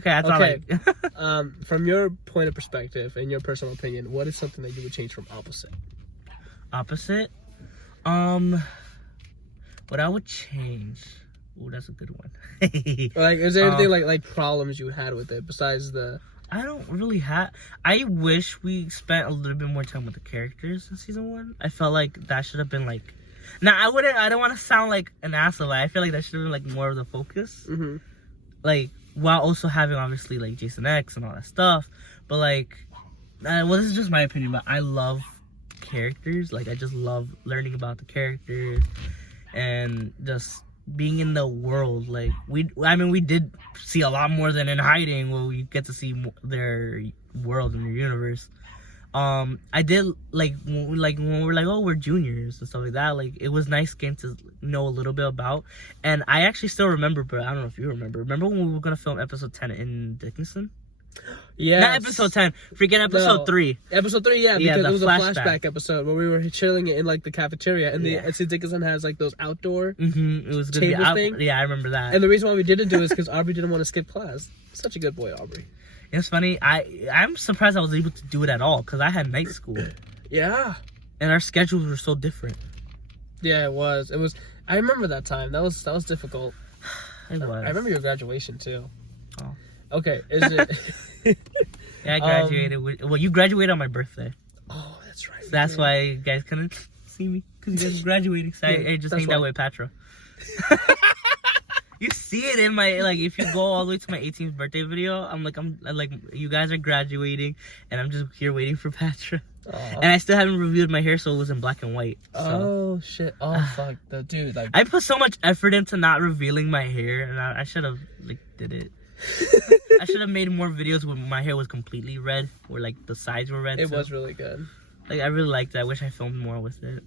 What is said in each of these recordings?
Okay, that's all like. From your point of perspective and your personal opinion, what is something that you would change from opposite? Opposite? What I would change. Ooh, that's a good one. Like, is there anything like problems you had with it besides the? I don't really have. I wish we spent a little bit more time with the characters in season 1. I felt like that should have been like. Now I don't want to sound like an asshole. I feel like that should have been like more of the focus. Mm-hmm. Like, while also having obviously like Jason X and all that stuff, but like, well, this is just my opinion, but I love characters. Like, I just love learning about the characters and just being in the world. Like, we did see a lot more than in Hiding, where we get to see their world and their universe. I did like when we're like, oh, we're juniors and stuff like that. Like, it was nice getting to know a little bit about. And I actually still remember, but I don't know if you remember. Remember when we were gonna film episode 10 in Dickinson? Yeah. Not episode 10. Freaking episode 3. Episode 3, yeah, because it was flashback. a flashback episode where we were chilling in like the cafeteria, and the Dickinson has like those outdoor It was gonna table thing. Yeah, I remember that. And the reason why we didn't do it is because Aubrey didn't want to skip class. Such a good boy, Aubrey. It's funny. I'm surprised I was able to do it at all, because I had night school. Yeah. And our schedules were so different. Yeah, it was. I remember that time. That was difficult. It was. I remember your graduation too. Oh. Okay, is it? Yeah, I graduated. Well, you graduated on my birthday. Oh, that's right. So that's why you guys couldn't see me, because you guys were graduating. So I just hanged out with Patra. You see it in my, like, if you go all the way to my 18th birthday video, I'm like, you guys are graduating, and I'm just here waiting for Patra. And I still haven't reviewed my hair, so it was in black and white. So. Oh shit! Oh fuck, dude! Like, I put so much effort into not revealing my hair, and I should have like did it. I should have made more videos when my hair was completely red, where like the sides were red. It was really good. Like, I really liked it. I wish I filmed more with it.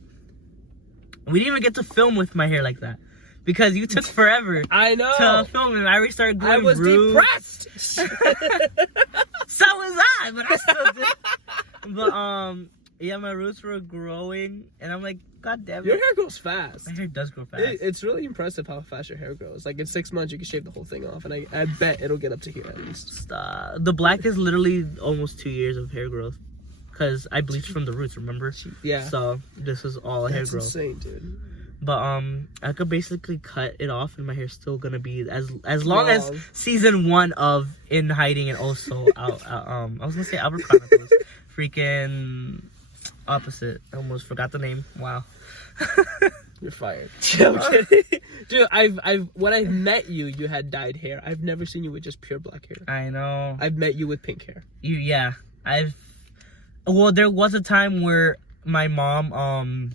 We didn't even get to film with my hair like that, because you took forever. I know. To film it. I already started going. I was depressed. So was I, but I still did. But yeah, my roots were growing, and I'm like, God damn it. Your hair grows fast. My hair does grow fast. It's really impressive how fast your hair grows. Like, in 6 months, you can shave the whole thing off, and I bet it'll get up to here at least. The black is literally almost 2 years of hair growth, because I bleached from the roots, remember? Yeah. So this is all hair growth. That's insane, dude. But I could basically cut it off, and my hair's still gonna be as long as season 1 of In Hiding, and also I was gonna say Albert Chronicles. Freaking opposite. I almost forgot the name. Wow. You're fired. Okay. Dude, I've when I met you, you had dyed hair. I've never seen you with just pure black hair. I know. I've met you with pink hair. Well, there was a time where my mom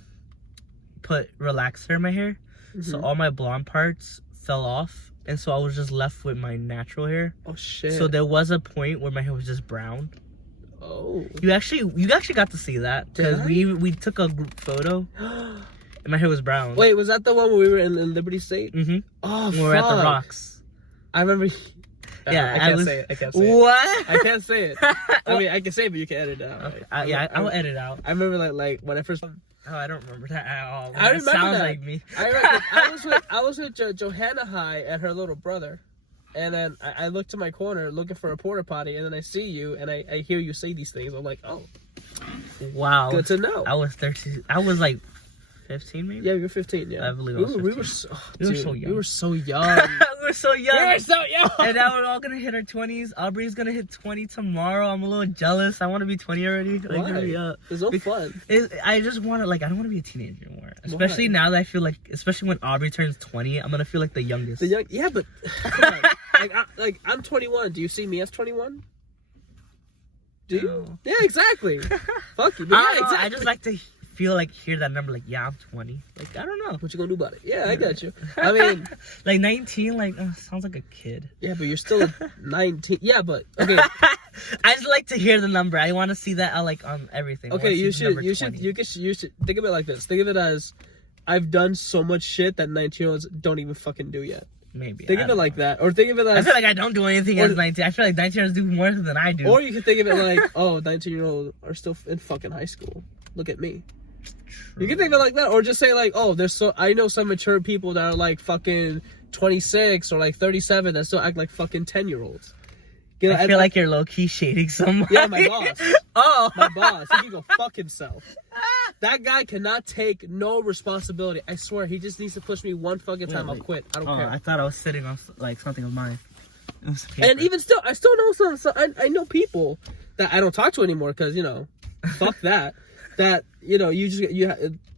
put relaxer in my hair, so all my blonde parts fell off, and so I was just left with my natural hair. Oh shit. So there was a point where my hair was just brown. Oh. You actually got to see that, because we took a group photo and my hair was brown. Wait, was that the one where we were in Liberty State? Mm-hmm. Oh, we were at the Rocks. I remember. Yeah, I can't say it. What? I can't say it. I mean, I can say it, but you can edit it out. Okay. I'll edit it out. I remember like when I first. Oh, I don't remember that at all. I remember sounds that. like me. I was with Johanna High and her little brother, and then I looked to my corner looking for a porta potty, and then I see you, and I hear you say these things. I'm like, oh, wow, good to know. I was 13. I was like 15, maybe. Yeah, you're 15. Yeah, I believe I was 15. We were so young. We were so young. We were so young. And now we're all gonna hit our 20s. Aubrey's gonna hit 20 tomorrow. I'm a little jealous. I want to be 20 already. Like, why? It's so fun. I just want to, like, I don't want to be a teenager anymore. Especially now that I feel like, especially when Aubrey turns 20, I'm gonna feel like the youngest. Yeah, but like I'm 21. Do you see me as 21? Do you? No. Yeah, exactly. Fuck you. But yeah, exactly. I just like to hear that number, like, yeah, I'm 20. Like, I don't know. What you gonna do about it? Yeah, I got you. I mean, like 19, like, sounds like a kid. Yeah, but you're still 19. Yeah, but okay. I just like to hear the number. I want to see that like on everything. Okay, you should think of it like this. Think of it as, I've done so much shit that 19-year-olds don't even fucking do yet. Maybe. Think of it like that. Or think of it as... I feel like I don't do anything as 19. I feel like 19-year-olds do more than I do. Or you can think of it like, oh, 19-year-olds are still in fucking high school. Look at me. True. You can think of it like that. Or just say like, oh, I know some mature people that are like fucking 26 or like 37 that still act like fucking 10-year-olds. I feel like you're low-key shading someone. Yeah, my boss. Oh. My boss. He can go fuck himself. That guy cannot take no responsibility. I swear, he just needs to push me one fucking time. I'll quit. I don't care. I thought I was sitting on like something of mine. It was And even still, I still know some I know people that I don't talk to anymore because, you know, fuck that. That, you know,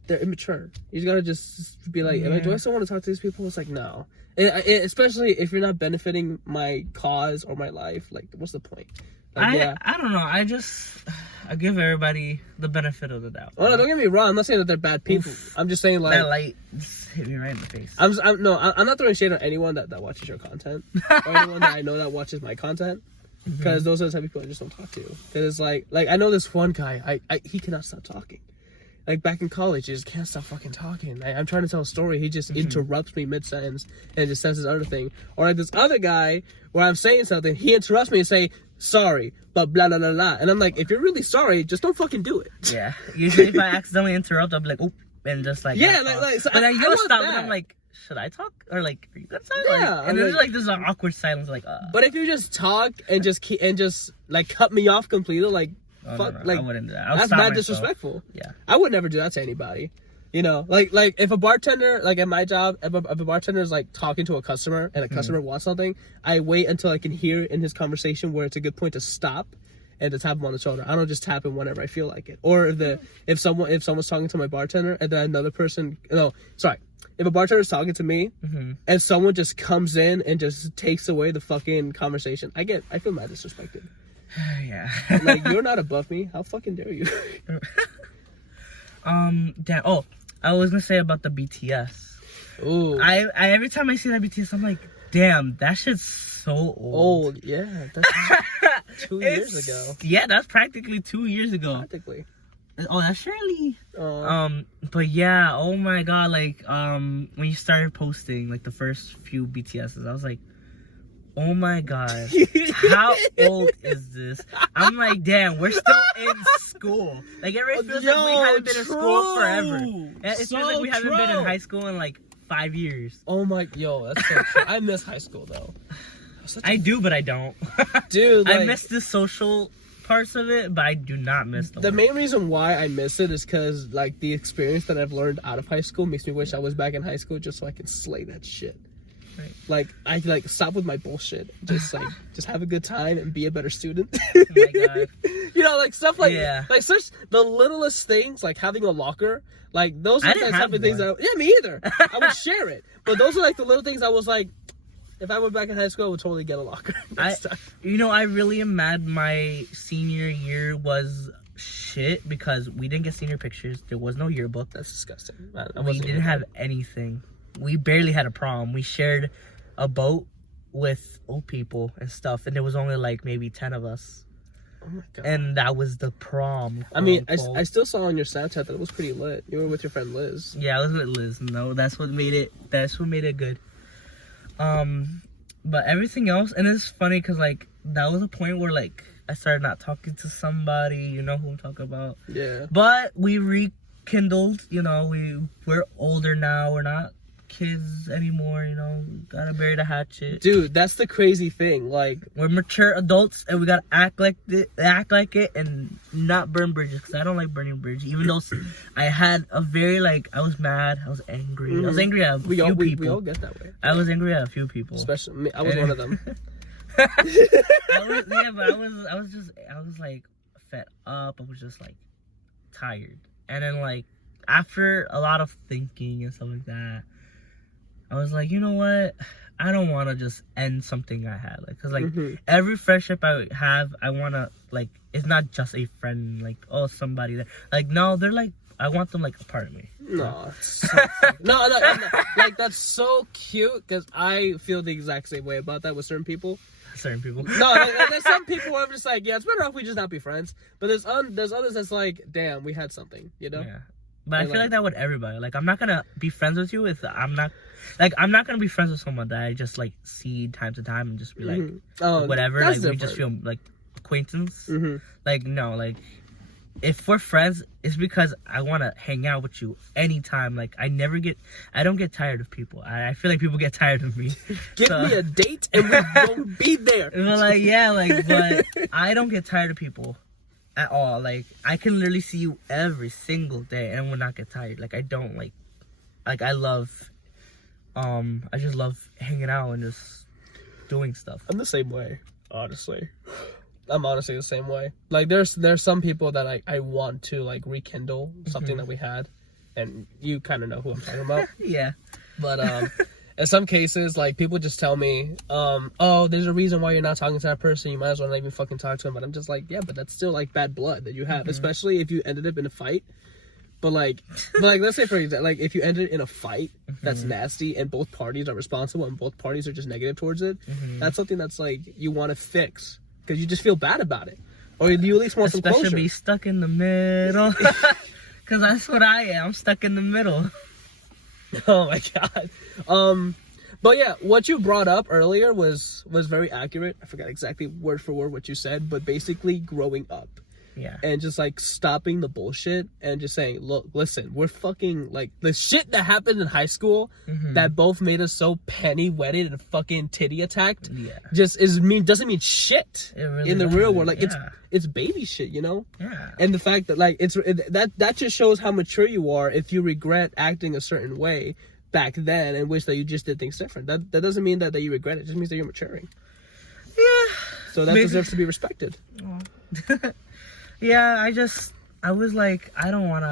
they're immature. You just gotta just be like, do I still want to talk to these people? It's like, no. And especially if you're not benefiting my cause or my life, like, what's the point? Like, I don't know. I give everybody the benefit of the doubt. Well, no, don't get me wrong. I'm not saying that they're bad people. I'm just saying, like, that light just hit me right in the face. I'm not throwing shade on anyone that watches your content or anyone that I know that watches my content, because those are the type of people I just don't talk to. Because it's like I know this one guy. He cannot stop talking. Like, back in college, he just can't stop fucking talking. I'm trying to tell a story. He just interrupts me mid-sentence and just says this other thing. Or like this other guy where I'm saying something, he interrupts me and say, sorry, but blah, blah, blah, blah. And I'm like, if you're really sorry, just don't fucking do it. Yeah. Usually if I accidentally interrupt, I'll be like, oh, and just like... Yeah, so but then you'll stop and I'm like, should I talk? Or like, are you gonna talk? Yeah. Like, and there's like this awkward silence, like, But if you just talk and just like cut me off completely, like, fuck, no, like, I wouldn't do that. That's mad disrespectful. Yeah. I would never do that to anybody. You know, like if a bartender, like at my job, if a bartender is like talking to a customer and a customer wants something, I wait until I can hear in his conversation where it's a good point to stop and to tap him on the shoulder. I don't just tap him whenever I feel like it. Or if someone's talking to my bartender and then another person, if a bartender is talking to me and someone just comes in and just takes away the fucking conversation, I feel mad disrespected. Yeah. Like, you're not above me. How fucking dare you? Damn. Oh, I was gonna say about the BTS. Ooh. I every time I see that BTS, I'm like, damn, that shit's so old. Yeah. That's 2 years ago. Yeah, that's practically 2 years ago. Practically. Oh, that's Shirley. But yeah, oh my god, like, when you started posting, like, the first few BTS's, I was like, oh my god, how old is this? I'm like, damn, we're still in school. Like, it really feels like we haven't been in school forever. It feels like we haven't been in high school in like 5 years. Oh my, that's so true. I miss high school though. I do, but I don't. Dude, like, I miss the social parts of it, but I do not miss the main reason why I miss it is because, like, the experience that I've learned out of high school makes me wish I was back in high school just so I can slay that shit. Right. Like, I like stop with my bullshit. Just have a good time and be a better student. Oh my god. You know, like, stuff like like such the littlest things, like having a locker. Like, those are the type of things that me either. I would share it. But those are like the little things I was like, if I went back in high school, I would totally get a locker. I really am mad my senior year was shit because we didn't get senior pictures. There was no yearbook. That's disgusting. We didn't have anything. We barely had a prom. We shared a boat with old people and stuff, and there was only like maybe 10 of us. Oh my god! And that was the prom. I mean, I still saw on your Snapchat that it was pretty lit. You were with your friend Liz. Yeah, I was with Liz. No, that's what made it. That's what made it good. But everything else, and it's funny because like that was a point where like I started not talking to somebody. You know who I'm talking about? Yeah. But we rekindled. You know, we're older now. We're not kids anymore, you know, gotta bury the hatchet. Dude, that's the crazy thing. Like, we're mature adults and we gotta act like it and not burn bridges, because I don't like burning bridges. Even though I had a very I was mad, I was angry. I was angry at a few people. We all get that way. I was angry at a few people. Especially me. I was one of them. I was like fed up. I was just like tired. And then like after a lot of thinking and stuff like that, I was like, you know what? I don't want to just end something I had. Like, cause every friendship I have, I want to it's not just a friend. Like, oh, somebody that no, they're like, I want them like a part of me. No, no, like that's so cute because I feel the exact same way about that with certain people. No, there's some people where I'm just like, yeah, it's better off we just not be friends. But there's others that's like, damn, we had something, you know? Yeah. But I feel like that with everybody. Like, I'm not gonna be friends with you if I'm not gonna be friends with someone that I just see time to time and just be like, whatever. Like, we just feel like acquaintance. Like, no, like, if we're friends, it's because I want to hang out with you anytime. Like, I don't get tired of people. I feel like people get tired of me. Give me a date and we won't be there. But like, yeah, like, but I don't get tired of people at all. Like, I can literally see you every single day and will not get tired. Like, I don't like I love, I just love hanging out and just doing stuff. I'm the same way, honestly. I'm honestly the same way. Like, there's some people that I want to, like, rekindle something that we had. And you kind of know who I'm talking about. Yeah. But, in some cases, like, people just tell me, oh, there's a reason why you're not talking to that person. You might as well not even fucking talk to him. But I'm just like, yeah, but that's still, like, bad blood that you have. Especially if you ended up in a fight. But let's say, for example, like, if you ended in a fight that's nasty and both parties are responsible and both parties are just negative towards it, that's something that's, like, you want to fix. Because you just feel bad about it. Or you at least want some closure. Especially be stuck in the middle. Because that's what I am. I'm stuck in the middle. Oh my god. But yeah, what you brought up earlier was very accurate. I forgot exactly word for word what you said, but basically growing up. Yeah. And just, like, stopping the bullshit and just saying, look, listen, we're fucking, like, the shit that happened in high school that both made us so penny-wetted and fucking titty-attacked just doesn't mean shit in the real world. Like, it's baby shit, you know? Yeah. And the fact that, like, that just shows how mature you are if you regret acting a certain way back then and wish that you just did things different. That doesn't mean that you regret it. It just means that you're maturing. Yeah. So that deserves to be respected. Yeah, I was like, I don't want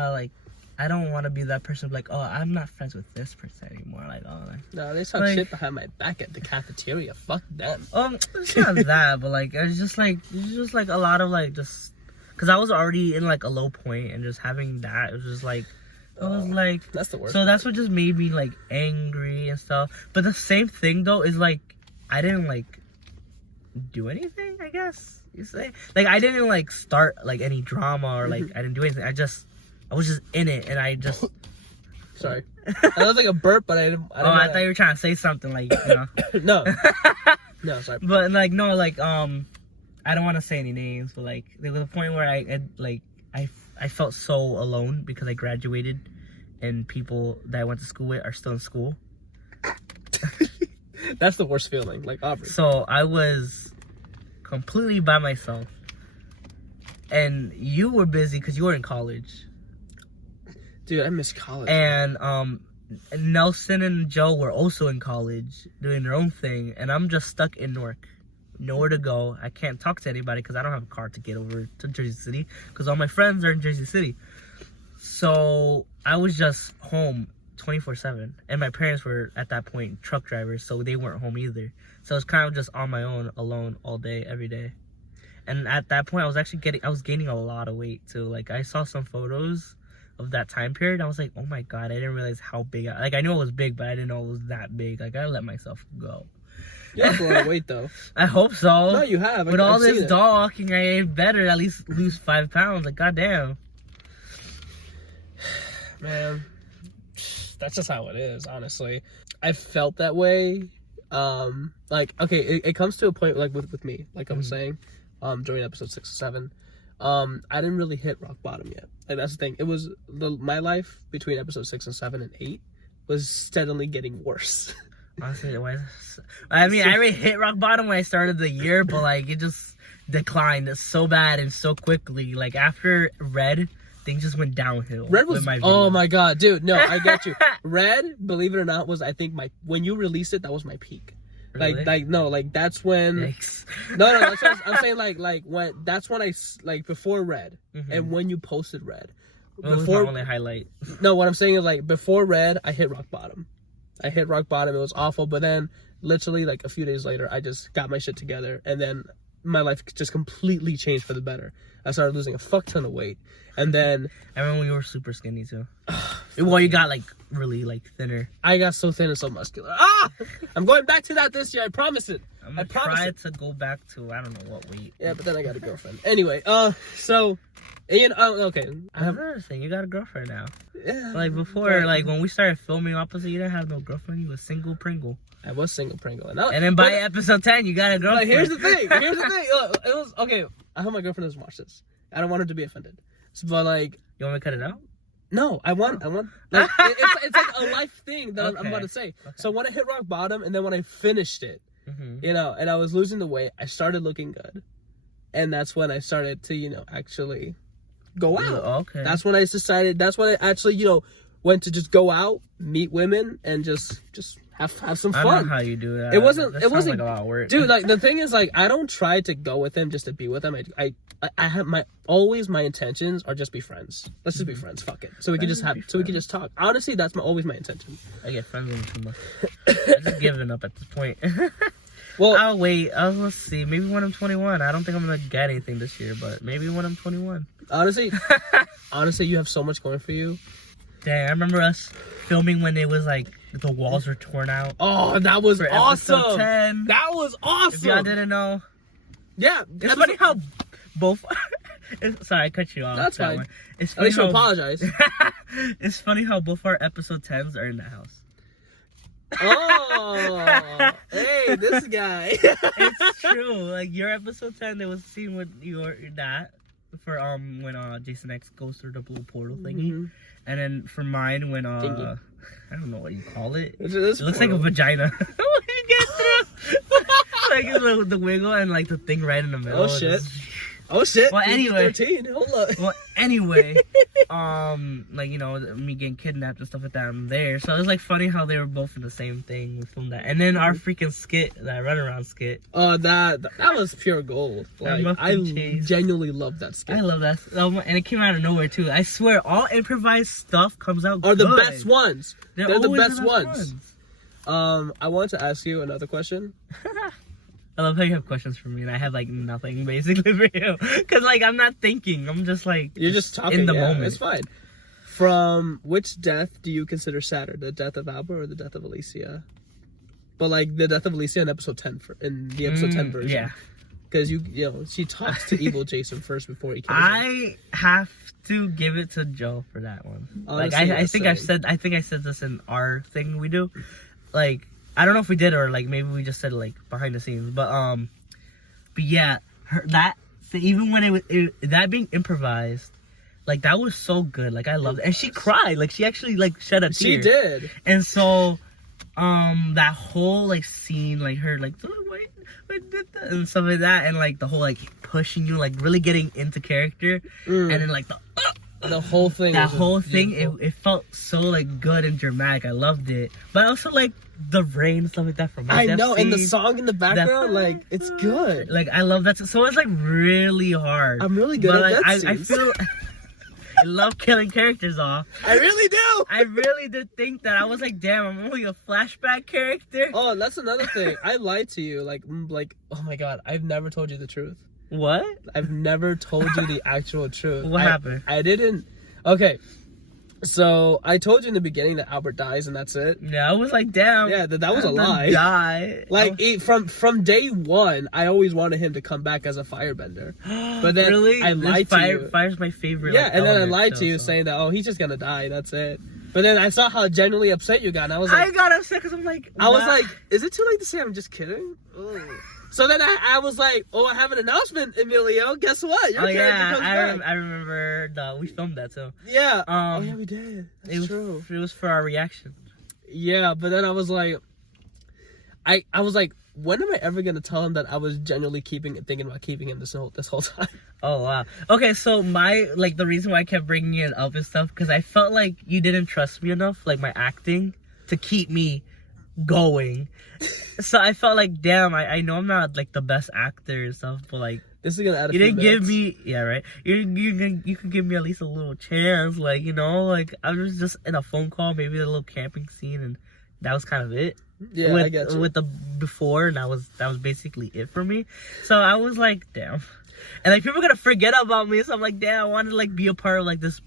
to be that person like, oh, I'm not friends with this person anymore. Like, oh, no, they talk shit behind my back at the cafeteria. Fuck them. It's not that, but like, it's just like a lot of like, just, cause I was already in like a low point and just having that, it was just like, I was like, that's the worst. So that's what just made me like angry and stuff. But the same thing though is like, I didn't like do anything, I guess. You say, like, I didn't like start like any drama or like I didn't do anything. I was just in it and I just sorry. That was like a burp, but I didn't. I thought you were trying to say something like, you know. No, sorry. But like no, like I don't want to say any names, but like there was a point where I felt so alone because I graduated and people that I went to school with are still in school. That's the worst feeling, like Aubrey. So I was completely by myself, and you were busy because you were in college. Dude, I miss college. And Nelson and Joe were also in college doing their own thing, and I'm just stuck in Newark, nowhere to go. I can't talk to anybody because I don't have a car to get over to Jersey City because all my friends are in Jersey City. So I was just home 24/7, and my parents were at that point truck drivers, so they weren't home either. So I was kind of just on my own, alone, all day, every day. And at that point, I was gaining a lot of weight too. Like, I saw some photos of that time period. I was like, oh my god, I didn't realize how big. I knew it was big, but I didn't know it was that big. Like, I let myself go. You have a lot of weight though. I hope so. No, you have. With all this dog walking, I better at least lose 5 pounds. Like, goddamn. Man, that's just how it is, honestly. I felt that way. Like, okay, it comes to a point, like, with me, like I was saying, during episode 6 or 7, I didn't really hit rock bottom yet. Like, that's the thing. It was, my life between episode 6 and 7 and 8 was steadily getting worse. Honestly, I mean, I already hit rock bottom when I started the year, but, like, it just declined so bad and so quickly. Like, after Red, things just went downhill. Red was, oh my god, dude, no, I get you. Red, believe it or not, was, I think, when you released it, that was my peak. Really? Like that's when. Yikes. No, that's what I'm saying. Like when that's when I like before Red, and when you posted Red. Before only highlight. No, what I'm saying is, like, before Red, I hit rock bottom. It was awful, but then literally like a few days later, I just got my shit together, and then my life just completely changed for the better. I started losing a fuck ton of weight, and then I remember when you were super skinny too. Well, you got like really like thinner. I got so thin and so muscular. I'm going back to that this year. I promise it. I'm gonna try to go back to I don't know what weight. Yeah, but then I got a girlfriend. Anyway, so, you know, okay. I have another thing. You got a girlfriend now. Yeah. Like before, like when we started filming opposite, you didn't have no girlfriend. You was single Pringle. I was single Pringle, and then by episode 10, you got a girlfriend. Here's the thing. It was okay. I hope my girlfriend doesn't watch this. I don't want her to be offended. But like, You want me to cut it out? no, I want like it's like a life thing that I'm about to say. Okay. So when I hit rock bottom, and then when I finished it, you know, and I was losing the weight, I started looking good, and that's when I started to, you know, actually go out. Okay. That's when I decided. That's when I actually, you know, went to just go out, meet women, and just have some fun. I don't know how you do that. It wasn't. That It sounds wasn't. like a lot of work. Dude, like the thing is, like I don't try to go with him just to be with him. I have my intentions are just be friends. Let's just be friends. Fuck it. So we can just talk. Honestly, that's always my intention. I get friends with him too much. I'm just giving up at this point. Well, I'll wait. Let's see. Maybe when I'm 21. I don't think I'm gonna get anything this year, but maybe when I'm 21. honestly, you have so much going for you. Dang, I remember us filming when it was like the walls were torn out. Oh, that was For awesome. episode 10. That was awesome. If y'all didn't know, Yeah, it's funny how both. Sorry, I cut you off. That's that fine. one. It's At funny least you how apologize. it's funny how both our episode 10s are in the house. Oh, hey, this guy. It's true. Like your episode 10, there was a scene with your dad for when Jason X goes through the blue portal thingy, Mhm. and then for mine when Thingy. I don't know what you call it. It It looks like a vagina. What you get through? Like the wiggle and like the thing right in the middle. Oh, shit. Oh shit. Well, anyway. 13. Hold up. Well, anyway, like, you know, me getting kidnapped and stuff like that, I'm there. So it was like funny how they were both in the same thing. We filmed that, and then our freaking skit, that runaround skit. That was pure gold. That Like, I muffin chase. genuinely love that skit. I love that, and it came out of nowhere too. I swear, all improvised stuff comes out Are the good. best ones. They're the always best ones. I want to ask you another question. I love how you have questions for me, and I have like nothing basically for you, cause like I'm not thinking. I'm just like You're just talking in the yeah, moment. It's fine. From which death do you consider sadder, the death of Albert or the death of Alicia? But like the death of Alicia in episode 10 in the episode 10 version. Yeah. Because you know she talks to evil Jason first before he kills her. I have to give it to Joe for that one. Like Honestly, I think same. I said this in our thing we do. Like I don't know if we did or like maybe we just said it like behind the scenes, but yeah, even when that being improvised, like that was so good. Like I loved it, and she cried. Like she actually like shed a tear. She did. And so that whole like scene, like her like wait, and stuff like that, and like the whole like pushing you, like really getting into character, and then like the whole thing. that whole thing, it felt so like good and dramatic. I loved it, but also like the rain and stuff like that from my I know, and the scene, song in the background, like it's good. Like I love that. So it's like really hard. I'm really good but, at like, that. I feel. I love killing characters off. I really do. I really did think that. I was like, damn, I'm only a flashback character. Oh, that's another thing. I lied to you. Like, oh my god, I've never told you the truth. What? I've never told you the actual truth. What happened? I didn't. Okay, so I told you in the beginning that Albert dies and that's it. Yeah, I was like, damn. Yeah, that was a I'm lie. gonna Die. Like from day one, I always wanted him to come back as a firebender. But then really? I lied to you. Fire's my favorite. Yeah, like, and then I element lied to still, you so. saying that, oh, he's just gonna die. That's it. But then I saw how genuinely upset you got, and I was like, I got upset because I'm like, I was wow. like, is it too late to say I'm just kidding? Ooh. So then I was like, oh, I have an announcement, Emilio. Guess what? Your character comes back. I remember we filmed that too. Yeah. Um, oh yeah, we did. That's It was true. It was for our reaction. Yeah, but then I was like, I was like, when am I ever gonna tell him that I was genuinely thinking about keeping him this whole time? Oh wow. Okay, so the reason why I kept bringing it up and stuff because I felt like you didn't trust me enough, like my acting, to keep me going. So I felt like, damn, I know I'm not like the best actor and stuff, but like This is gonna add a you few didn't give minutes. me, yeah, right. You could give me at least a little chance, like you know, like I was just in a phone call, maybe a little camping scene, and that was kind of it. Yeah, I get you. With the before, and that was basically it for me. So I was like, damn, and like people are gonna forget about me. So I'm like, damn, I wanted to like be a part of like this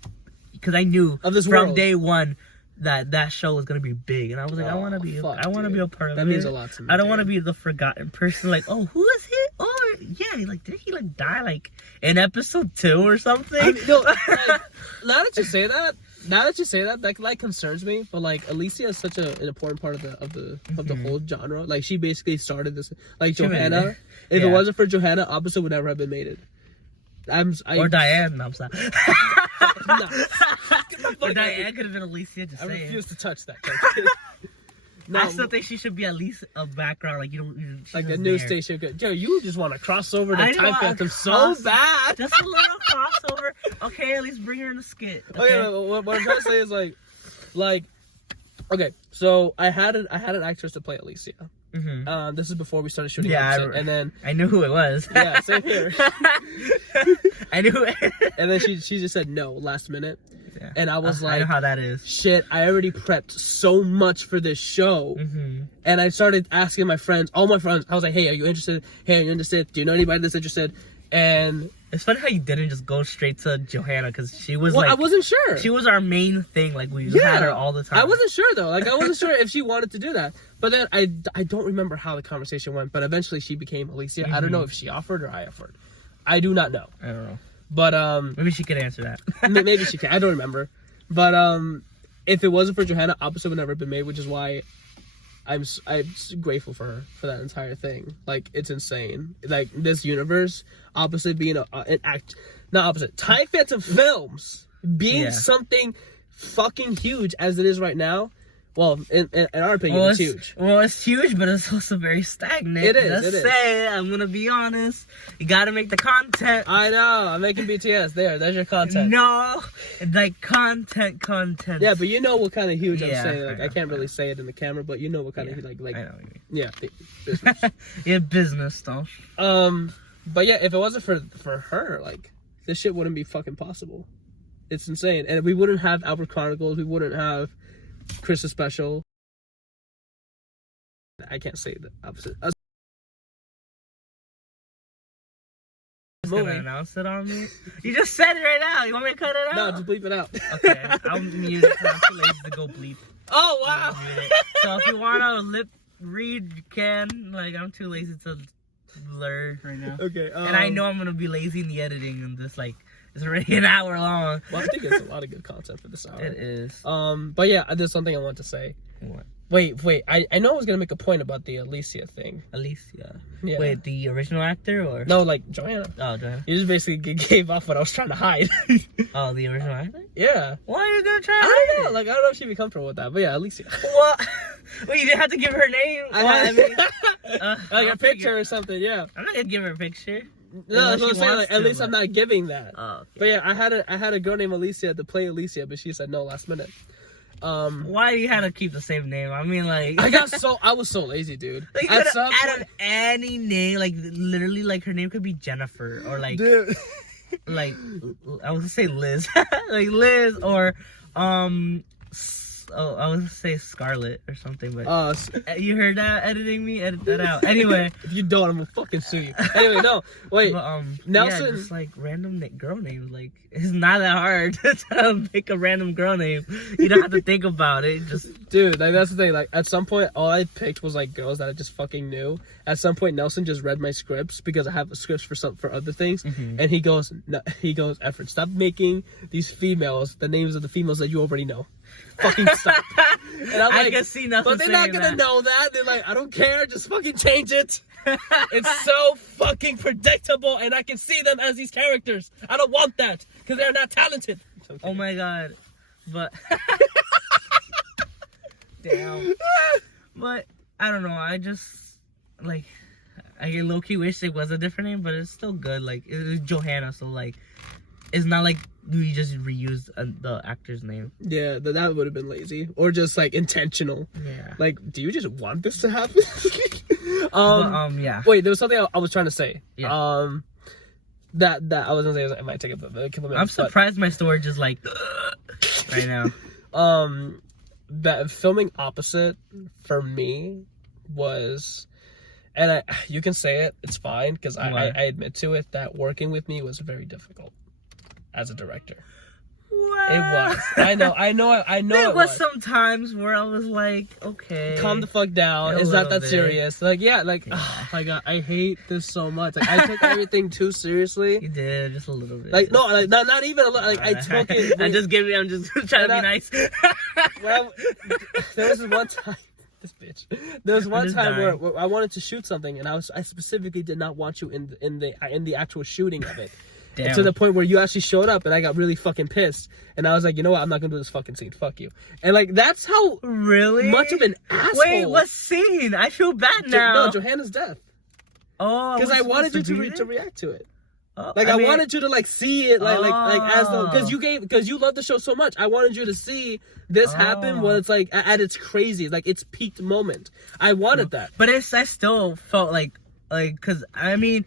because I knew Of this from world. day one that show was gonna be big, and I was like, I want to be, fuck, I want to dude. be a part of it. That means a lot to me. I don't want to dude. be the forgotten person. Like, oh, who is he? Oh, yeah, like did he like die like in episode 2 or something? I mean, no, like, now that you say that, that like concerns me. But like Alicia is such an important part of the whole genre. Like she basically started this. Like She made Johanna, it. if Yeah. it wasn't for Johanna, opposite would never have been made. Or Diane. No, I'm sorry. No. But Diane could have been Alicia. Just I saying. refuse to touch that. No, I still think she should be at least a background, like like a news station. Yo, you just want to cross over to I Time know, Phantom so bad. Just a little crossover. Okay, at least bring her in a skit. Okay, what I'm trying to say is like, okay, so I had an actress to play Alicia. Mm-hmm. This is before we started shooting. Yeah, and then I knew who it was. yeah, same here. I knew. And then she just said no last minute, Yeah. and I was I know like, how that is. shit, I already prepped so much for this show. Mm-hmm. And I started asking my friends, all my friends, I was like, hey, are you interested? Hey, are you interested? Do you know anybody that's interested? And It's funny how you didn't just go straight to Johanna, because she was well, like, I wasn't sure. she was our main thing. Like, we Yeah. had her all the time. I wasn't sure though. Like I wasn't sure if she wanted to do that. But then I don't remember how the conversation went. But eventually she became Alicia. I don't know if she offered or I offered. I do not know. I don't know. But Maybe she could answer that. maybe she can. I don't remember. But if it wasn't for Johanna, Opposite would never have been made, which is why I'm grateful for her for that entire thing. Like it's insane. Like this universe, Opposite being an act, not Opposite. Time Phantom Films being Yeah. something fucking huge as it is right now. Well, in our opinion, it's huge. Well, it's huge, but it's also very stagnant. It is, Let's it is. say, I'm gonna be honest. You gotta make the content. I know. I'm making BTS. There's your content. No, like content. Yeah, but you know what kind of huge Yeah, I'm saying. Like I I know, can't really say it in the camera, but you know what kind of like I know what you yeah. mean. Yeah, business stuff. But yeah, if it wasn't for her, like this shit wouldn't be fucking possible. It's insane, and we wouldn't have Albert Chronicles. We wouldn't have Christmas Special. I can't say the opposite. Just gonna announce it on me. You just said it right now. You want me to cut it No, out? just bleep it out. Okay, I'll mute it. 'Cause I'm too lazy to go bleep. Oh wow. So if you wanna lip read, you can. Like, I'm too lazy to blur right now. Okay. And I know I'm gonna be lazy in the editing and just like it's already an hour long. Well, I think it's a lot of good content for this hour. It is. But yeah, there's something I want to say. What? Wait. I know I was gonna make a point about the Alicia thing. Alicia. Yeah. Wait, the original actor or? No, like Joanna. Oh, Joanna. You just basically gave off what I was trying to hide. Oh, the original actor? Yeah. Why are you gonna try to I hide don't know. it? Like I don't know if she'd be comfortable with that, but yeah, Alicia. What? Well, you didn't have to give her name. I Well, mean, I'll like a figure- picture or something. Yeah. I'm not gonna give her a picture. No, Unless that's what I'm she saying. wants Like, at to, least I'm but- not giving that. Oh, okay. But yeah, I had a girl named Alicia to play Alicia, but she said no last minute. Why do you have to keep the same name? I mean, like, I was so lazy, dude. like, you At could some have point, added any name, like literally, like her name could be Jennifer or like, dude. like I was gonna say Liz, like Liz or I was gonna say Scarlett or something, but you heard that? Editing me, edit that out. Anyway, if you don't, I'm gonna fucking sue you. Anyway, no, wait. but, Nelson- yeah, just like random girl names. Like it's not that hard to pick a random girl name. You don't have to think about it. Just Dude, like that's the thing. Like at some point, all I picked was like girls that I just fucking knew. At some point, Nelson just read my scripts because I have scripts for other things, and he goes, "Effort, stop making these females the names of the females that you already know. Fucking stop." And I'm I like, can see nothing. but they're not saying gonna that. know that. They're like, I don't care. Just fucking change it. It's so fucking predictable, and I can see them as these characters. I don't want that because they're not talented. Oh my god, but damn. But I don't know. I just like I low key wish it was a different name, but it's still good. Like it was Johanna, so like it's not like we just reused the actor's name. Yeah, that would have been lazy or just like intentional. Yeah. Like, do you just want this to happen? Yeah. Wait, there was something I was trying to say. Yeah. That I was gonna say it might take a couple minutes. I'm surprised my storage is like right now. That filming Opposite for me was, and you can say it, it's fine because I admit to it that working with me was very difficult as a director. What? It was. I know. There was some times where I was like, okay, calm the fuck down. A It's not little that bit. serious. Like, yeah, like, oh my god, I hate this so much. Like, I took everything too seriously. You did just a little bit. Like, no, like, not even a little. Like, I took it. I'm just trying to be nice. Well, there was this one time. This bitch. There was one just time dying. where I wanted to shoot something, and I specifically did not want you in the actual shooting of it. Damn. To the point where you actually showed up, and I got really fucking pissed. And I was like, you know what? I'm not gonna do this fucking scene. Fuck you. And like, that's how Really? much of an asshole. Wait, what scene? I feel bad now. No, Johanna's death. Oh, Because was I wanted you supposed to be there? react to it. Oh, Like I mean, wanted you to like see it like as though because you love the show so much. I wanted you to see this happen when it's like at its crazy, like its peaked moment. I wanted that. But I still felt like because I mean,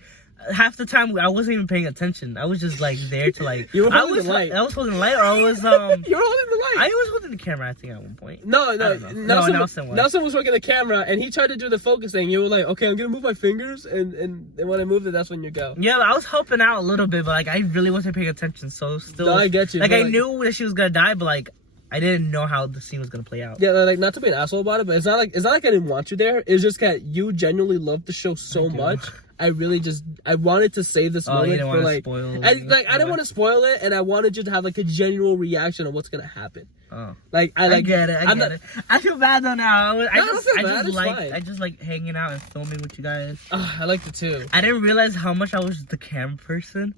half the time I wasn't even paying attention. I was just like there to like. You were holding the light. I was holding the light, or I was You were holding the light. I was holding the camera. I think at one point. No, Nelson was. Nelson was working the camera, and he tried to do the focus thing. You were like, okay, I'm gonna move my fingers, and when I moved it, that's when you go. Yeah, I was helping out a little bit, but like I really wasn't paying attention. So still, No, I get you. Like but, I knew that she was gonna die, but like I didn't know how the scene was gonna play out. Yeah, like not to be an asshole about it, but it's not like I didn't want you there. It's just that you genuinely loved the show so much. I wanted to save this moment for like, I didn't want to spoil it, and I wanted you to have like a genuine reaction of what's gonna happen. Oh, like I get it. I get it. I feel bad though now. I just like hanging out and filming with you guys. I liked it too. I didn't realize how much I was the camera person.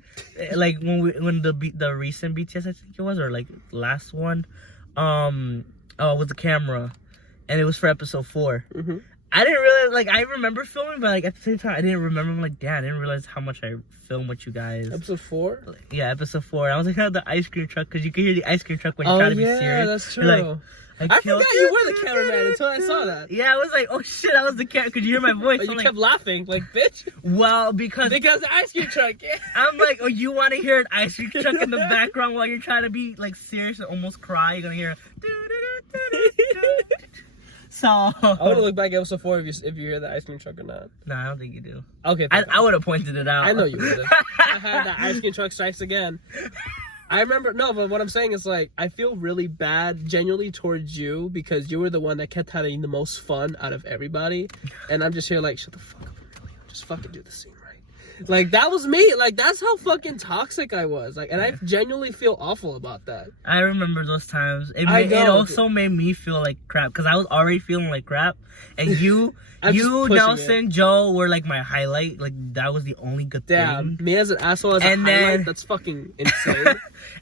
Like when the recent BTS I think it was, or like last one, with the camera, and it was for episode 4. Mm-hmm. I didn't realize, like, I remember filming, but, like, at the same time, I didn't remember. I'm like, damn, I didn't realize how much I filmed with you guys. Episode 4? Yeah, episode 4. I was like, the ice cream truck, because you can hear the ice cream truck when you're trying to be serious. Yeah, that's true. Like, I forgot you were the cameraman until I saw that. Yeah, I was like, oh, shit, I was the camera. Could you hear my voice? But you I'm kept like, laughing, like, bitch. Well, because the ice cream truck, yeah. I'm like, oh, you want to hear an ice cream truck in the background while you're trying to be, like, serious and almost cry? You're going to hear So I want to look back at episode 4 if you hear the ice cream truck or not. No, I don't think you do. Okay, I would have pointed it out. I know you would have. I had that ice cream truck strikes again. I remember, no, but what I'm saying is like, I feel really bad genuinely towards you because you were the one that kept having the most fun out of everybody. And I'm just here like, shut the fuck up, Emilio. Just fucking do the scene right. Like, that was me. Like, that's how fucking toxic I was. Like, and I genuinely feel awful about that. I remember those times. It also made me feel like crap because I was already feeling like crap. And you, Nelson, Joe were like my highlight. Like, that was the only good thing. Yeah, me as an asshole as a highlight, that's fucking insane.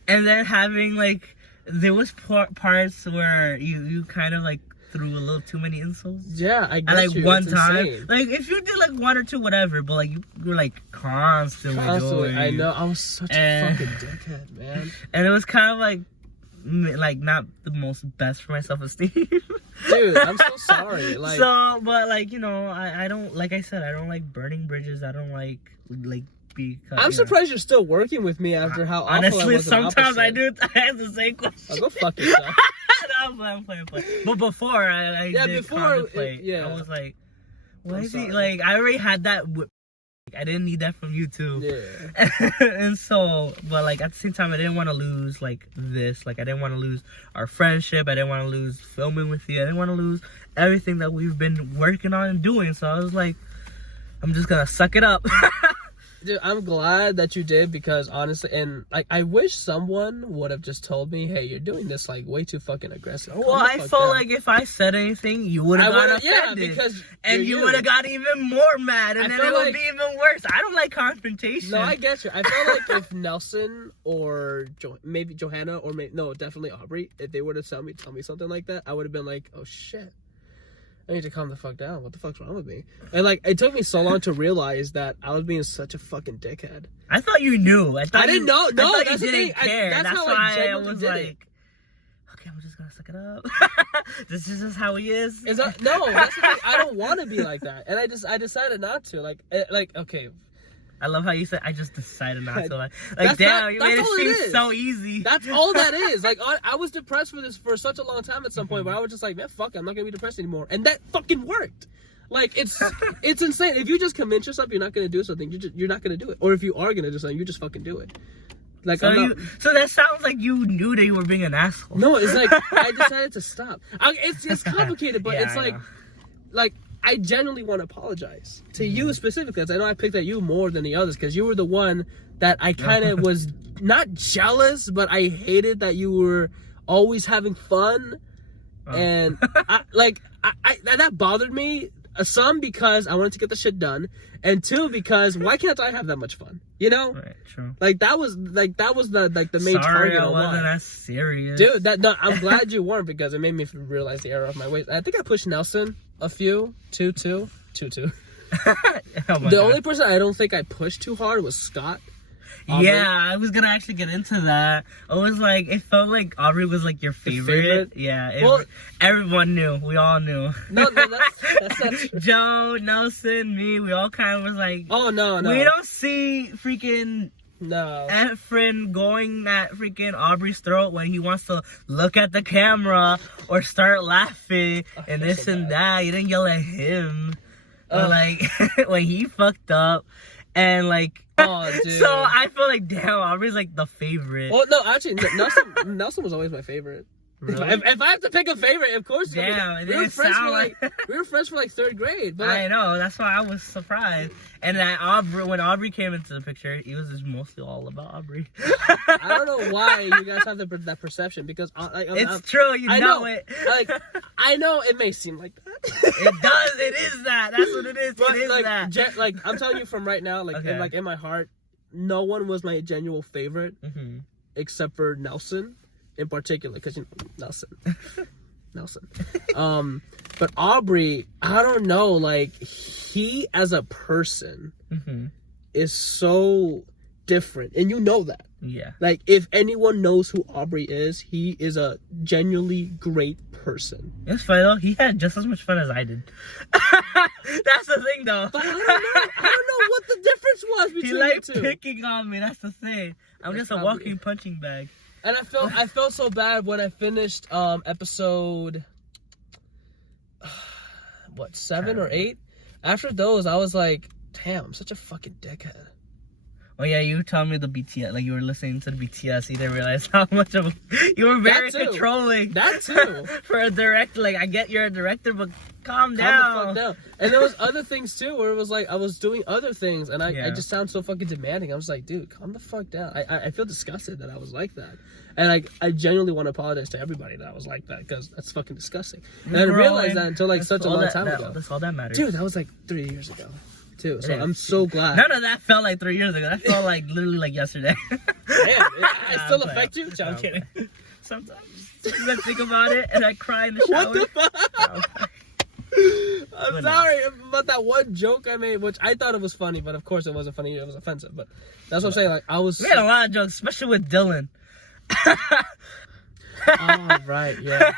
And then having like, there was parts where you kind of like threw a little too many insults. Yeah, I get and, like, you. one it's time, insane. like if you did like 1 or 2, whatever, but like you were like constantly doing. I know. I was such a fucking dickhead, man. And it was kind of like not the most best for my self-esteem. Dude, I'm so sorry. Like, so, but like, you know, I don't, like I said, I don't like burning bridges. I don't like because I'm surprised you're still working with me after how awful honestly, I was. sometimes I do. I have the same question. I'll go fuck yourself. No, I'm playing. But before I did contemplate. I was like, why is he like? I already had that. I didn't need that from you too. Yeah. And so, but like at the same time, I didn't want to lose like this. Like I didn't want to lose our friendship. I didn't want to lose filming with you. I didn't want to lose everything that we've been working on and doing. So I was like, I'm just gonna suck it up. Dude, I'm glad that you did because honestly, and like, I wish someone would have just told me, "Hey, you're doing this like way too fucking aggressive." Well, I felt like if I said anything, you would have got offended, because you would have got even more mad, and then it would be even worse. I don't like confrontation. No, I get you. I felt like if Nelson or maybe Johanna or definitely Aubrey, if they were to tell me something like that, I would have been like, "Oh shit. I need to calm the fuck down. What the fuck's wrong with me?" And like, it took me so long to realize that I was being such a fucking dickhead. I thought you knew. I didn't know. No, I that's you didn't care. That's how why I was like, okay, I'm just gonna suck it up. This is just how he is. No, that's the thing. I don't want to be like that, and I decided not to. Like okay. I love how you said, I just decided not to. Like damn, you made it seem so easy. That's all that is. Like, I was depressed for such a long time at some point where I was just like, man, fuck it, I'm not going to be depressed anymore. And that fucking worked. Like, it's insane. If you just convince yourself you're not going to do something, you're not going to do it. Or if you are going to do something, you just fucking do it. Like, so that sounds like you knew that you were being an asshole. No, it's like, I decided to stop. It's complicated, but it's like, I genuinely want to apologize to you specifically, because I know I picked at you more than the others, because you were the one that I kind of was not jealous, but I hated that you were always having fun, and that bothered me. some because I wanted to get the shit done, and 2 because why can't I have that much fun? You know, Right, true. like that was the main Sorry, target. I of wasn't why. as serious. Dude, I'm glad you weren't because it made me realize the error of my ways. I think I pushed Nelson a few, two. Oh my The God. only person I don't think I pushed too hard was Scott. Aubrey. Yeah, I was gonna actually get into that. I was like, it felt like Aubrey was like your favorite. Yeah, Well- everyone knew. We all knew. No, that's not true. Joe, Nelson, me, we all kind of was like, Oh no. we don't see freaking No. Efren going at freaking Aubrey's throat when he wants to look at the camera or start laughing and that's this so and bad. that. You didn't yell at him. But Ugh. like when he fucked up and like Oh, dude. so I feel like damn Aubrey's like the favorite. Well, no, actually, Nelson was always my favorite. Really? If I have to pick a favorite, of course. Damn, it we were didn't friends for sound like like- we were friends for like 3rd grade. But I know, that's why I was surprised. And that when Aubrey came into the picture, he was just mostly all about Aubrey. I don't know why you guys have that perception because It's true, you I know know. it. Like I know it may seem like that. It does, it is that. That's what it is. But It is like, that. like I'm telling you from right now, like Okay. in my heart, no one was my genuine favorite Mhm. except for Nelson in particular, because Nelson. But Aubrey, I don't know, like he as a person Mhm. is so different, and you know that. Yeah. Like if anyone knows who Aubrey is, he is a genuinely great person. It's funny though. He had just as much fun as I did. That's the thing though. But I don't know what the difference was He between like the two. picking on me. That's the thing. I'm That's just a probably- walking punching bag. And I felt so bad when I finished episode 7 or 8. After those, I was like, damn, I'm such a fucking dickhead. Oh yeah, you were telling me the BTS, like you were listening to the BTS. You didn't realize how much of you were very That too. controlling. That too. For a director, like I get you're a director, but calm Calm the down. fuck down. And there was other things too, where it was like I was doing other things, and I Yeah. just sound so fucking demanding. I was like, dude, calm the fuck down. I feel disgusted that I was like that, and I genuinely want to apologize to everybody that I was like that because that's fucking disgusting. And I didn't realize that until like That's such a all long that- time that- ago. That's all that matters. Dude, that was like 3 years ago, too. So It is. I'm so glad. None of that felt like 3 years ago. That felt like literally like yesterday. Damn, I Nah, still I'm affect you? playing. No, I'm kidding. Sometimes I think about it and I cry in the shower. What the fuck? I'm But no. sorry about that one joke I made, which I thought it was funny, but of course it wasn't funny. It was offensive. But that's what I'm saying. Like I was. We had a lot of jokes, especially with Dylan. Oh right, yeah.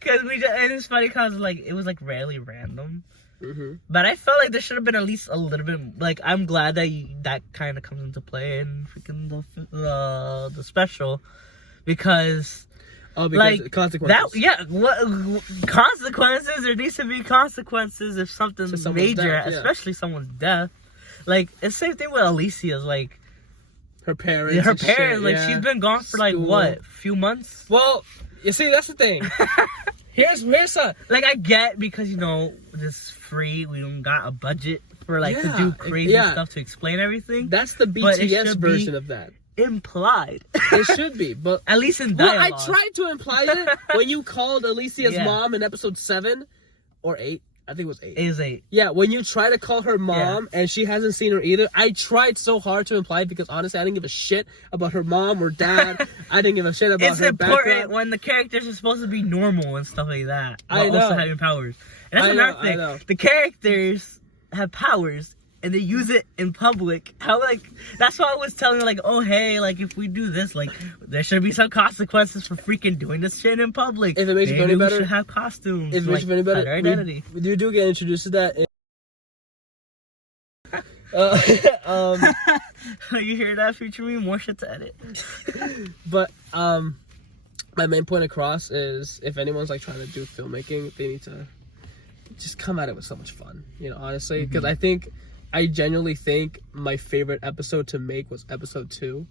Cause and it's funny cause like it was like rarely random, Mm-hmm. but I felt like there should have been at least a little bit. Like I'm glad that that kind of comes into play in freaking the special, because Oh, because like consequences. that consequences. There needs to be consequences if something's To someone's major, death, yeah. especially someone's death. Like it's the same thing with Alicia's. Like Her parents. her and shit, parents, like yeah. she's been gone for like School. what, few months. Well, you see, that's the thing. here's a. Like I get because you know this free, we don't got a budget for like to Yeah, do crazy yeah. stuff to explain everything. That's the But it BTS should version be- of that. Implied, It should be, but at least in well, dialogue. I tried to imply it when you called Alicia's Yeah. mom in episode 7 or 8. I think it was 8. Is a Yeah, when you try to call her mom and she hasn't seen her either, I tried so hard to imply it because honestly, I didn't give a shit about her mom or dad. I didn't give a shit about it's her important background. when the characters are supposed to be normal and stuff like that. I While also know. having powers, and that's I know, another thing. I know. The characters have powers. And they use it in public. How like that's why I was telling her like, oh hey, like if we do this, like there should be some consequences for freaking doing this shit in public. If it makes you feel Maybe any we better- should have costumes. If it makes like, you feel any better, hide our identity. we do get introduced to that. You hear that, future me? More shit to edit. But my main point across is if anyone's like trying to do filmmaking, they need to just come at it with so much fun. You know, honestly, because I genuinely think my favorite episode to make was episode 2,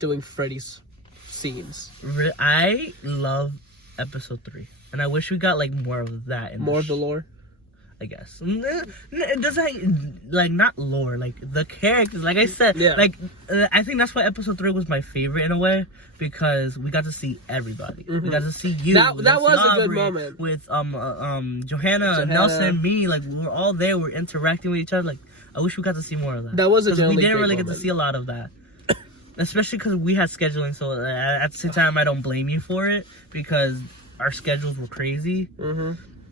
doing Freddy's scenes. I love episode 3, and I wish we got like more of that. More of the lore. I guess. It doesn't, like, not lore, like, the characters, like I said, Yeah. like, I think that's why episode 3 was my favorite in a way, because we got to see everybody. We got to see you. That we got to was see a good Aubrey, moment. with, Johanna, Nelson, me, like, we were all there, we were interacting with each other, like, I wish we got to see more of that. That was a 'Cause we genuinely didn't great really get to moment. see a lot of that. Especially because we had scheduling, so at the same time, I don't blame you for it, because our schedules were crazy.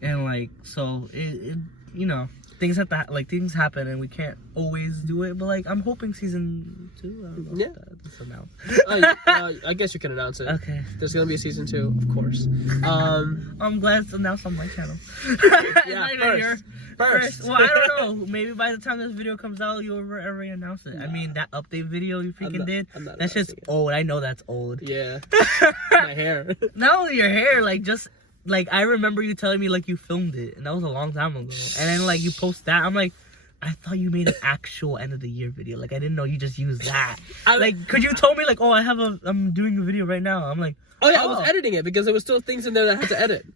And like, so it you know, things have to things happen and we can't always do it, but like, I'm hoping season 2, I don't know if that's announced. I guess you can announce it. Okay, There's gonna be a season 2, of course. I'm glad it's announced on my channel. Yeah, Not even first. Well, I don't know, maybe by the time this video comes out, you'll already announce it. I mean, that update video you freaking did, I'm not that's just announcing it. old. I know that's old. Yeah. My hair. Not only your hair, like, just like, I remember you telling me like you filmed it, and that was a long time ago. And then like you post that, I'm like, I thought you made an actual end of the year video. Like, I didn't know you just used that. Like, could you told me like, oh, I'm doing a video right now? I'm like, Oh yeah, I was editing it because there was still things in there that I had to edit.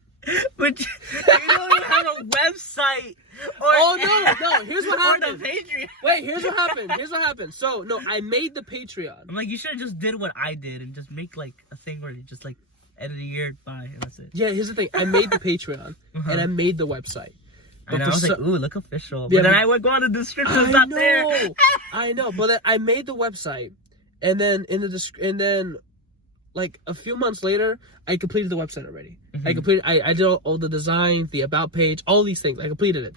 but you don't even have a website. No. Here's what Or the happened. Patreon. Wait, here's what happened. So no, I made the Patreon. I'm like, you should have just did what I did and just make like a thing where you just like end of the year, bye, and that's it. Yeah, here's the thing. I made the Patreon and I made the website. And I for was like, so- ooh, look official. Yeah, But then but- I would go on the description, it's not there. I know, but then I made the website, and then like a few months later, I completed the website already. I did all the design, the about page, all these things. I completed it,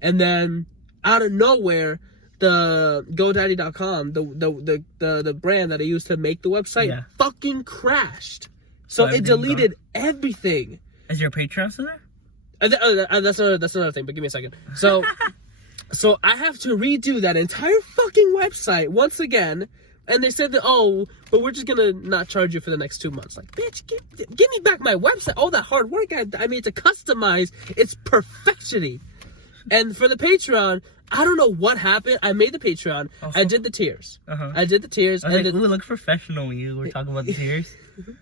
and then out of nowhere, the GoDaddy.com, the brand that I used to make the website, fucking crashed. So it everything's deleted everything. Is your Patreon still there? That's another thing, but give me a second. So I have to redo that entire fucking website once again, and they said that, oh, but we're just gonna not charge you for the next 2 months. Like, bitch, give me back my website. All that hard work I made to customize its perfection. And for the Patreon, I don't know what happened. I made the Patreon. I did the tiers. I did the tiers. I was and like, ooh, it looks professional when you were talking about the tiers.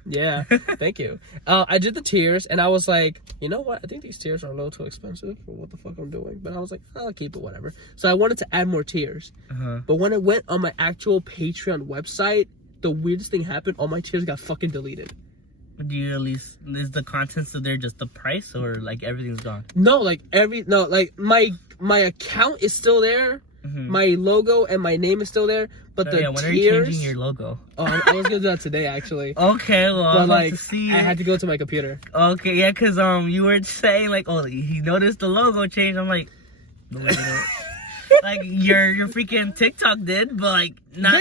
Yeah, thank you. I did the tiers, and I was like, you know what? I think these tiers are a little too expensive for what the fuck I'm doing. But I was like, I'll keep it, whatever. So I wanted to add more tiers. But when it went on my actual Patreon website, the weirdest thing happened. All my tiers got fucking deleted. Do you at least, is the content still there, just the price, or like everything's gone? No, like my account is still there. My logo and my name is still there, but the when tiers. are you changing your logo? Oh, I was gonna do that today, actually. Okay, well, But I'd like like, to see I it. had to go to my computer. Okay, yeah, because you were saying like, oh, he noticed the logo change. I'm like, no, wait a minute. Like your freaking TikTok did, but like not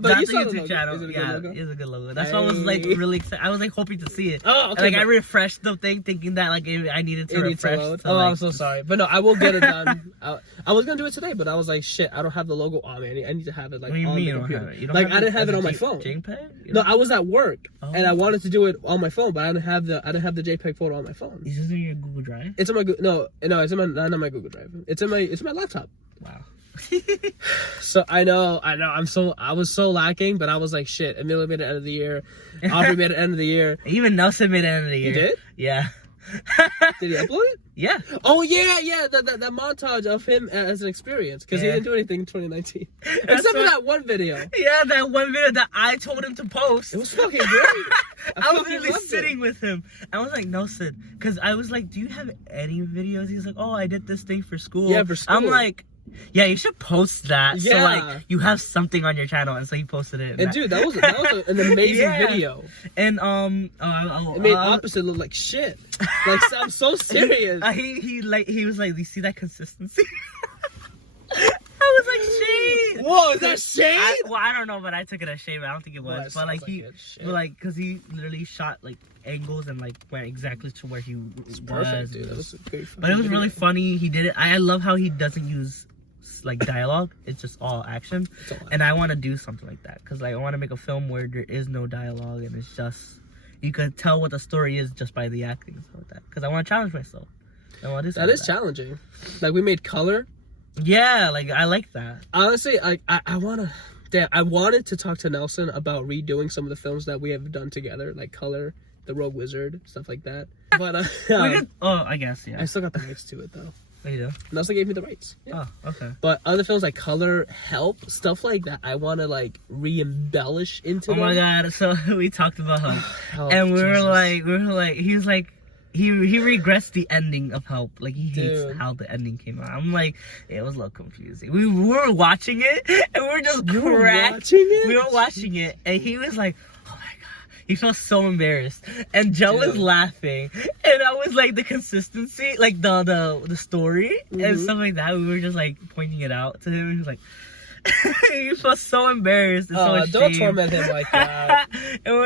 but not you the saw the YouTube logo. channel. Is it a good Yeah, logo? it's a good logo. That's why I was like really excited. I was like hoping to see it. Oh, okay. And, like I refreshed the thing, thinking that like I needed to It needs to refresh. load. to, Oh, like, I'm so sorry, but no, I will get it done. I was gonna do it today, but I was like, shit, I don't have the logo on me. I need to have it like What do you on mean the you don't computer. have it? You don't Like have I didn't have as it a on my phone. JPEG? You No, don't- I was at work and I Oh. wanted to do it on my phone, but I didn't have the JPEG photo on my phone. Is this in your Google Drive? It's in my it's in my not on my Google Drive. It's in my laptop. Wow. So I know. I was so lacking, but I was like, shit. Amelia made it end of the year. Aubrey made it end of the year. Even Nelson made it end of the year. did? Yeah. Did he upload it? Yeah. Oh yeah. That montage of him as an experience because he Yeah. didn't do anything in 2019 That's except for what- that one video. Yeah, that one video that I told him to post. It was fucking great. I was fucking literally loved it. sitting with him. I was like, Nelson, because I was like, do you have any videos? He's like, oh, I did this thing for school. Yeah, for school. I'm like, yeah, you should post that. So Yeah. like, you have something on your channel. And so he posted it. And dude, that was an amazing Yeah. video. And It made opposite look like shit. Like I'm so serious. he was like, you see that consistency? I was like, shade. Whoa, is that shade? I don't know, but I took it as shade. I don't think it was. Well, But like sounds he, like it. Shit. but like, cause he literally shot like angles and like went exactly to where he It's was. perfect, dude. That was a great. But it was fucking really video. funny. He did it. I love how he doesn't use like dialogue. It's just all action. It's all And I want to do something like that because like I want to make a film where there is no dialogue and it's just you could tell what the story is just by the acting and stuff like that. Because I want to challenge myself. I want to do That something is like challenging. Like we made color. Yeah, like I like that. Honestly, I wanted to talk to Nelson about redoing some of the films that we have done together, like Color, The Rogue Wizard, stuff like that. But We could, I guess yeah. I still got the rights to it though. Oh, you do? NASA gave me the rights. Yeah. Oh, okay. But other films like Color, Help, stuff like that, I want to like re-embellish into. Oh my god! So we talked about Help, Oh, and we Jesus. were like, he was like, he regrets the ending of Help. Like he hates Dude. how the ending came out. I'm like, it was a little confusing. We were watching it, and we were just You were cracked. watching it? We were watching it, and he was like, oh my god. He felt so embarrassed, and Joe was Dude. laughing, and I was like, the consistency, like the story and Mhm. stuff like that. We were just like pointing it out to him, and he was like. He felt so embarrassed and so ashamed. Don't torment him like that. And we're